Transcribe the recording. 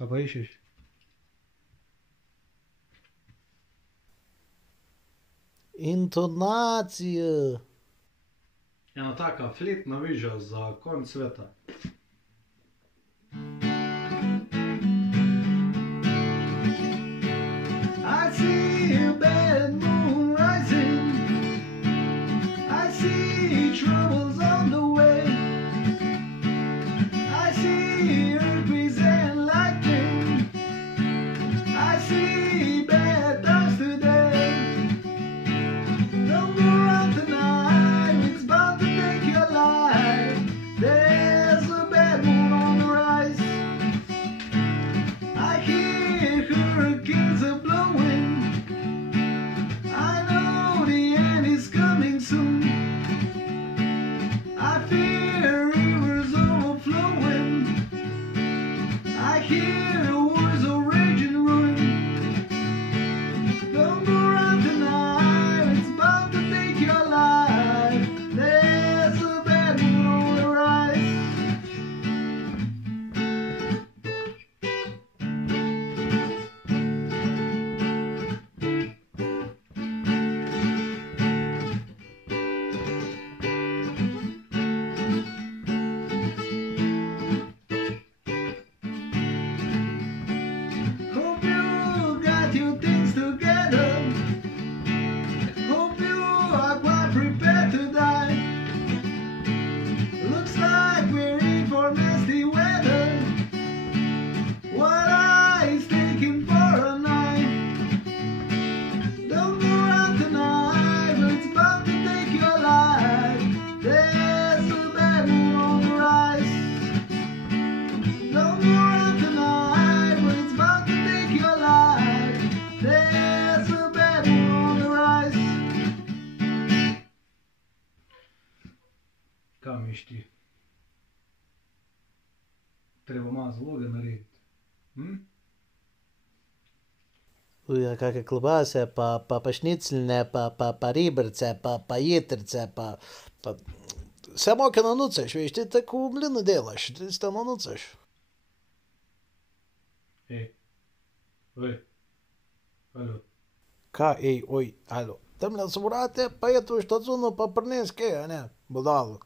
Ką paaiškiš? Intonacija. Jedna taka flitna viža za konc sveta. I see a bad moon rising. I see troubles on the way. I see earthquakes and lightning. I see bad times today. Don't go around tonight, it's bound to take your life. There's a bad moon on the rise. I hear hurricanes are blowing. I know the end is coming soon. I fear rivers overflowing. I hear wars are raging ruin. Don't go around tonight, it's bound to take your life. There's a bad moon on the rise. Hope you got your things together. Hope you are quite prepared to die. Looks like we're in for nasty weather. What eyes taking for a night? Don't go around tonight, but it's bound to take your life. There's a bad moon on the rise. Don't go around tonight, but it's bound to take your life. There's a bad moon on the rise. Ка мечти? Треба malo zaloge narediti. Uja, kakve klobase, pa šniclne, pa ribrce, pa jetrce, pa... Samo kad nanucaš, viš, ti tako u mlinu delaš, ti sta nanucaš. Ej, oj, alo. Ka, ej, oj, alo. Tam nas vrate, pa je tu štacunu, pa prnes kaj, a ne, budalo.